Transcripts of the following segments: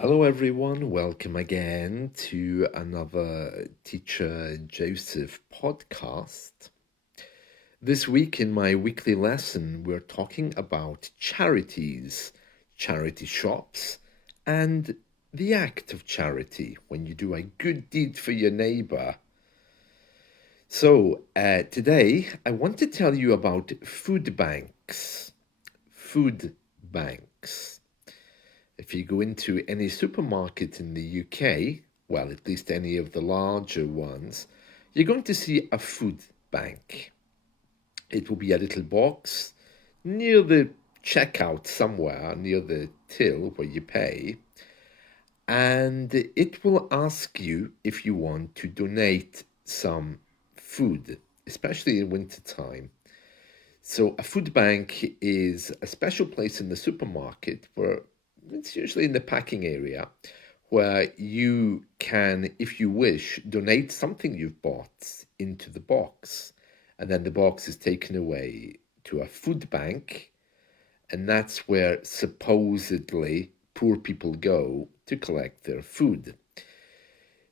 Hello, everyone. Welcome again to another Teacher Joseph podcast. This week, in my weekly lesson, we're talking about charities, charity shops, and the act of charity when you do a good deed for your neighbor. So, today I want to tell you about food banks. Food banks. If you go into any supermarket in the UK, well, at least any of the larger ones, you're going to see a food bank. It will be a little box near the checkout somewhere, near the till where you pay, and it will ask you if you want to donate some food, especially in winter time. So a food bank is a special place in the supermarket where it's usually in the packing area where you can, if you wish, donate something you've bought into the box. And then the box is taken away to a food bank. And that's where supposedly poor people go to collect their food.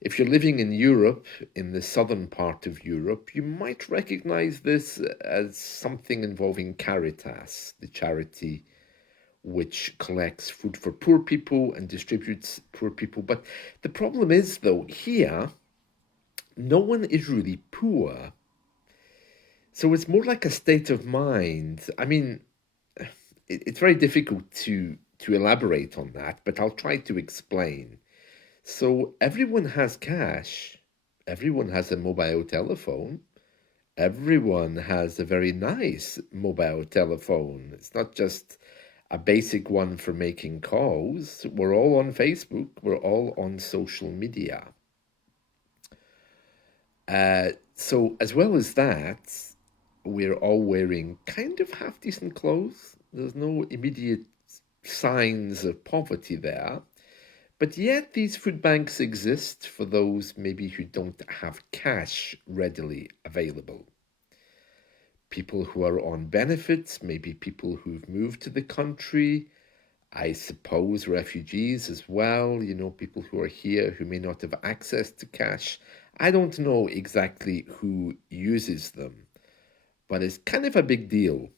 If you're living in Europe, in the southern part of Europe, you might recognize this as something involving Caritas, the charity which collects food for poor people and distributes poor people. But the problem is, though, here, no one is really poor. So it's more like a state of mind. I mean, it's very difficult to elaborate on that, but I'll try to explain. So everyone has cash. Everyone has a mobile telephone. Everyone has a very nice mobile telephone. It's not just a basic one for making calls. We're all on Facebook. We're all on social media. So as well as that, we're all wearing kind of half decent clothes. There's no immediate signs of poverty there. But yet, these food banks exist for those maybe who don't have cash readily available. People who are on benefits, maybe people who've moved to the country, I suppose refugees as well, people who are here who may not have access to cash. I don't know exactly who uses them, but it's kind of a big deal.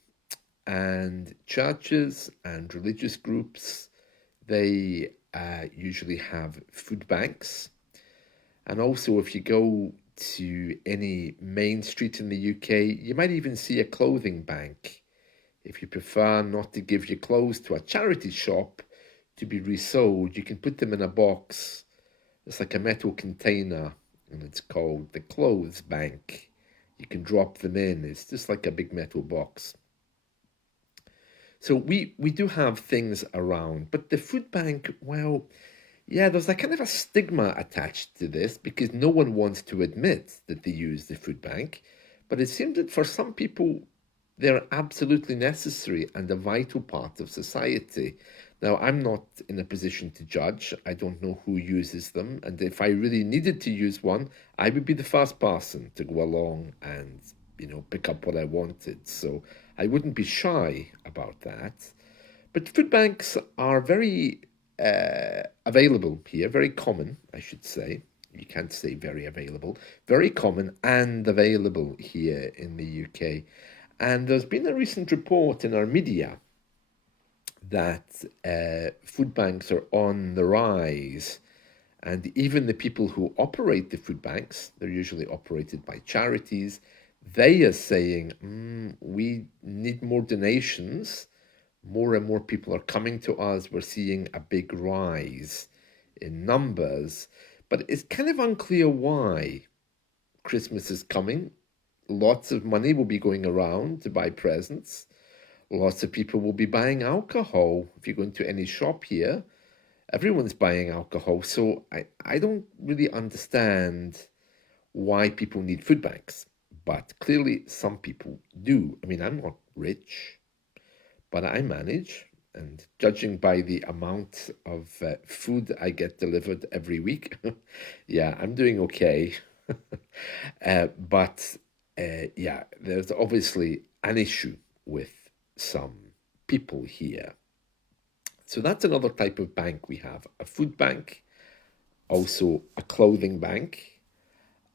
And churches and religious groups, they usually have food banks. And also, if you go to any main street in the UK, you might even see a clothing bank. If you prefer not to give your clothes to a charity shop to be resold, you can put them in a box. It's like a metal container, and it's called the clothes bank. You can drop them in. It's just like a big metal box. So we do have things around, but the food bank, well, yeah, there's a kind of a stigma attached to this because no one wants to admit that they use the food bank. But it seems that for some people, they're absolutely necessary and a vital part of society. Now, I'm not in a position to judge. I don't know who uses them. And if I really needed to use one, I would be the first person to go along and, pick up what I wanted. So I wouldn't be shy about that. But food banks are very available here, very common, I should say. You can't say very available, very common and available here in the UK. And there's been a recent report in our media that food banks are on the rise. And even the people who operate the food banks, they're usually operated by charities, they are saying, we need more donations. More and more people are coming to us. We're seeing a big rise in numbers, but it's kind of unclear why. Christmas is coming. Lots of money will be going around to buy presents. Lots of people will be buying alcohol. If you go into any shop here, everyone's buying alcohol. So I don't really understand why people need food banks. But clearly, some people do. I mean, I'm not rich, but I manage. And judging by the amount of food I get delivered every week, yeah, I'm doing okay. But yeah, there's obviously an issue with some people here. So that's another type of bank we have, a food bank, also a clothing bank.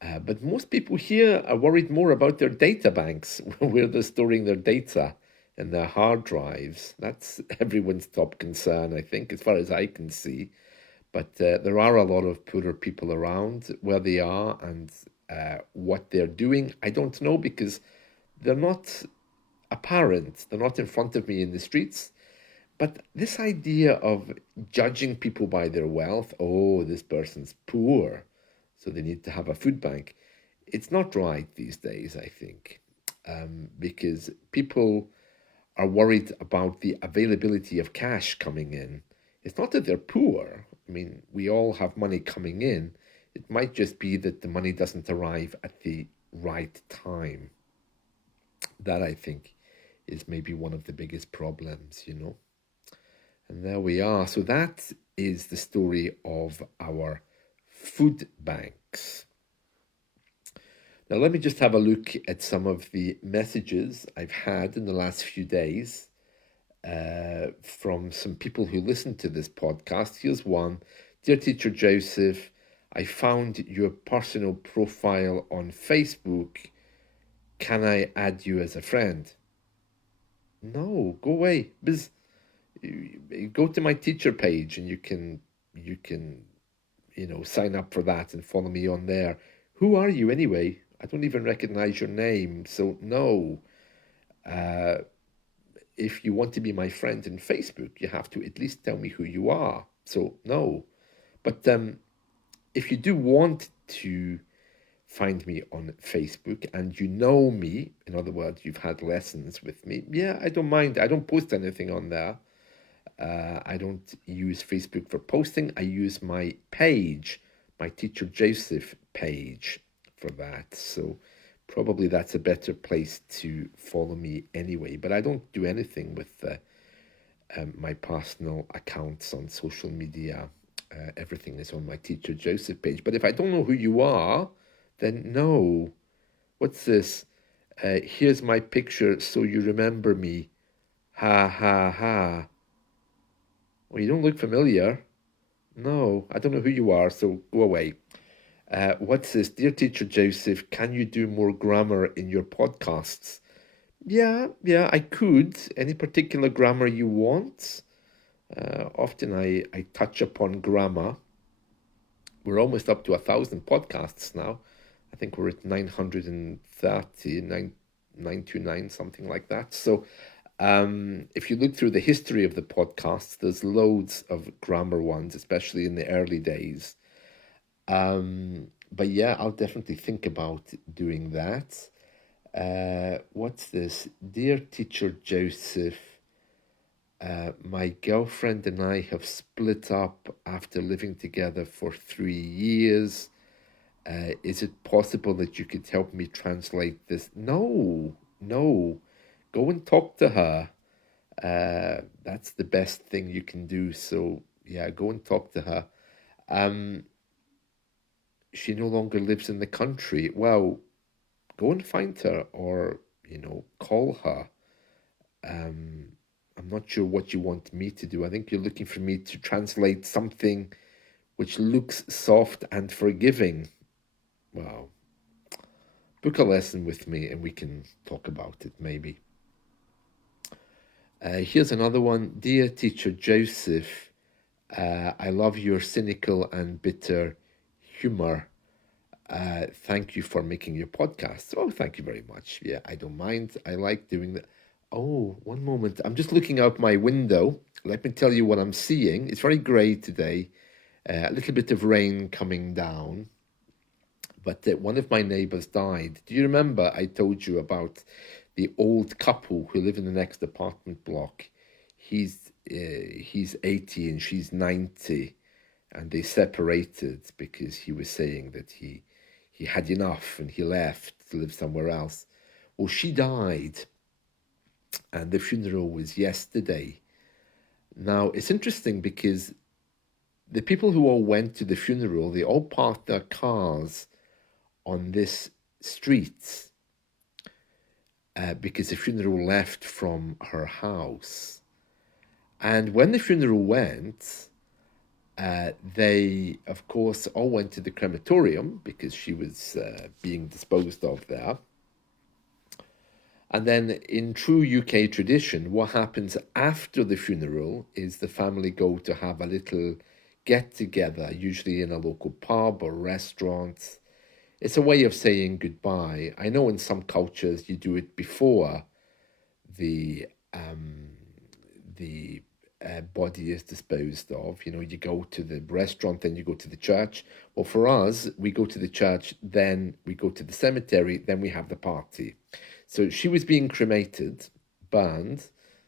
But most people here are worried more about their data banks, where they're storing their data and their hard drives. That's everyone's top concern, I think, as far as I can see. But there are a lot of poorer people around. Where they are and what they're doing, I don't know, because they're not apparent. They're not in front of me in the streets. But this idea of judging people by their wealth, oh, this person's poor, so they need to have a food bank, it's not right these days, I think, because people are worried about the availability of cash coming in. It's not that they're poor. I mean, we all have money coming in. It might just be that the money doesn't arrive at the right time. That, I think, is maybe one of the biggest problems. And there we are. So that is the story of our food banks. Now, let me just have a look at some of the messages I've had in the last few days from some people who listen to this podcast. Here's one. Dear Teacher Joseph, I found your personal profile on Facebook. Can I add you as a friend? No, go away. Go to my teacher page and you can sign up for that and follow me on there. Who are you anyway? I don't even recognize your name, so no. If you want to be my friend in Facebook, you have to at least tell me who you are. So no. But if you do want to find me on Facebook and you know me, in other words, you've had lessons with me, yeah, I don't mind. I don't post anything on there. I don't use Facebook for posting. I use my page, my Teacher Joseph page for that. So probably that's a better place to follow me anyway. But I don't do anything with my personal accounts on social media. Everything is on my Teacher Joseph page. But if I don't know who you are, then no. What's this? Here's my picture so you remember me. Ha ha ha. Well, you don't look familiar. No, I don't know who you are, so go away. What's this? Dear Teacher Joseph, can you do more grammar in your podcasts? Yeah, I could. Any particular grammar you want? Often I touch upon grammar. We're almost up to 1,000 podcasts now. I think we're at 930, 929, something like that. So if you look through the history of the podcasts, there's loads of grammar ones, especially in the early days. But yeah, I'll definitely think about doing that. What's this? Dear Teacher Joseph, my girlfriend and I have split up after living together for 3 years. Is it possible that you could help me translate this? No, no. Go and talk to her. That's the best thing you can do. So yeah, go and talk to her. She no longer lives in the country. Well, go and find her or, call her. I'm not sure what you want me to do. I think you're looking for me to translate something which looks soft and forgiving. Well, book a lesson with me and we can talk about it maybe. Here's another one. Dear Teacher Joseph, I love your cynical and bitter humor. Thank you for making your podcast. Oh, thank you very much. Yeah, I don't mind. I like doing that. Oh, one moment. I'm just looking out my window. Let me tell you what I'm seeing. It's very grey today. A little bit of rain coming down. But one of my neighbours died. Do you remember I told you about the old couple who live in the next apartment block? He's 80 and she's 90, and they separated because he was saying that he had enough and he left to live somewhere else. Well, she died, and the funeral was yesterday. Now, it's interesting because the people who all went to the funeral, they all parked their cars on this street because the funeral left from her house. And when the funeral went, they, of course, all went to the crematorium because she was being disposed of there. And then, in true UK tradition, what happens after the funeral is the family go to have a little get together, usually in a local pub or restaurant. It's a way of saying goodbye. I know in some cultures you do it before the the body is disposed of. You know, you go to the restaurant, then you go to the church. Well, for us, we go to the church, then we go to the cemetery, then we have the party. So she was being cremated, burned.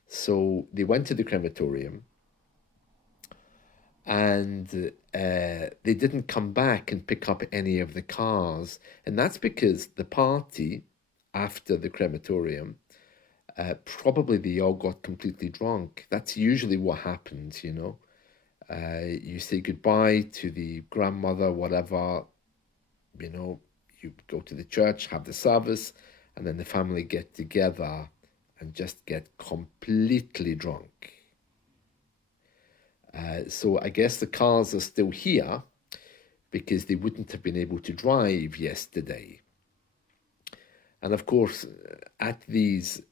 So they went to the crematorium, and they didn't come back and pick up any of the cars. And that's because the party after the crematorium, probably they all got completely drunk. That's usually what happens, you know. You say goodbye to the grandmother, whatever, you know, you go to the church, have the service, and then the family get together and just get completely drunk. So I guess the cars are still here because they wouldn't have been able to drive yesterday. And of course, at these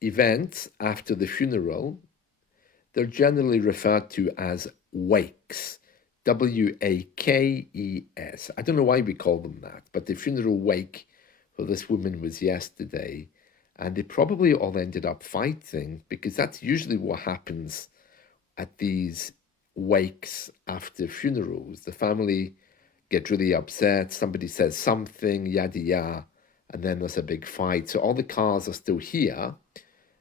events after the funeral, they're generally referred to as wakes. Wakes. I don't know why we call them that, but the funeral wake for this woman was yesterday. And they probably all ended up fighting because that's usually what happens at these wakes after funerals. The family get really upset, somebody says something, yada yada, and then there's a big fight. So all the cars are still here,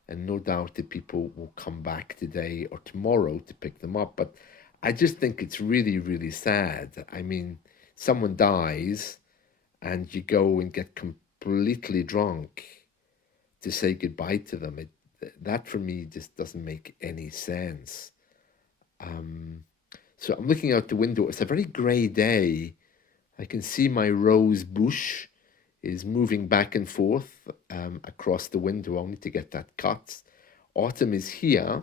and no doubt the people will come back today or tomorrow to pick them up. But I just think it's really, really sad. I mean, someone dies and you go and get completely drunk to say goodbye to them. That for me just doesn't make any sense. So I'm looking out the window. It's a very grey day. I can see my rose bush is moving back and forth across the window. I'll need to get that cut. Autumn is here.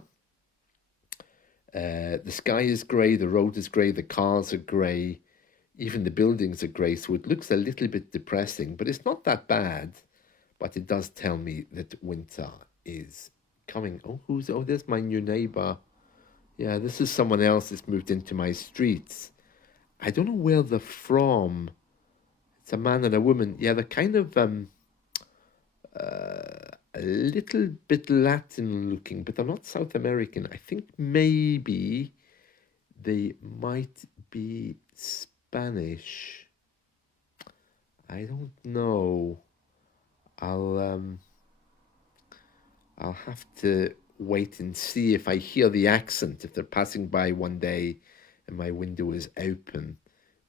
The sky is grey, the road is grey, the cars are grey, even the buildings are grey, so it looks a little bit depressing, but it's not that bad. But it does tell me that winter is coming. Oh, there's my new neighbour. Yeah, this is someone else that's moved into my streets. I don't know where they're from. It's a man and a woman. Yeah, they're kind of a little bit Latin looking, but they're not South American. I think maybe they might be Spanish. I don't know. I'll have to wait and see if I hear the accent. If they're passing by one day and my window is open,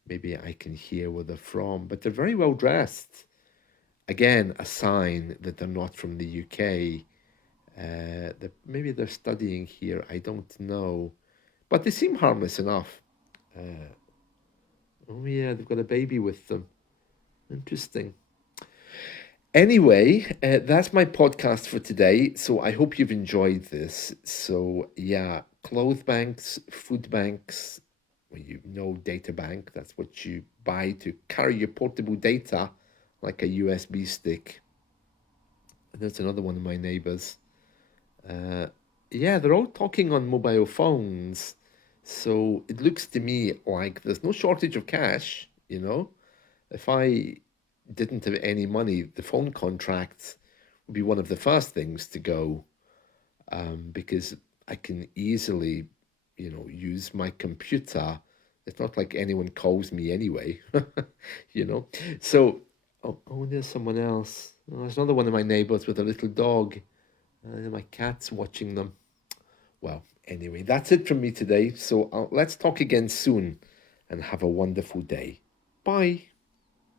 maybe I can hear where they're from. But they're very well dressed. Again, a sign that they're not from the UK. Maybe they're studying here. I don't know. But they seem harmless enough. Oh, yeah, they've got a baby with them. Interesting. Anyway, that's my podcast for today. So I hope you've enjoyed this. So, yeah, clothes banks, food banks, well, you know, data bank. That's what you buy to carry your portable data like a USB stick. And that's another one of my neighbors. Yeah, they're all talking on mobile phones. So it looks to me like there's no shortage of cash, you know. If I didn't have any money, the phone contracts would be one of the first things to go, because I can easily, you know, use my computer. It's not like anyone calls me anyway, you know. So, there's someone else. Oh, there's another one of my neighbors with a little dog. My cat's watching them. Well, anyway, that's it from me today. So let's talk again soon and have a wonderful day. Bye.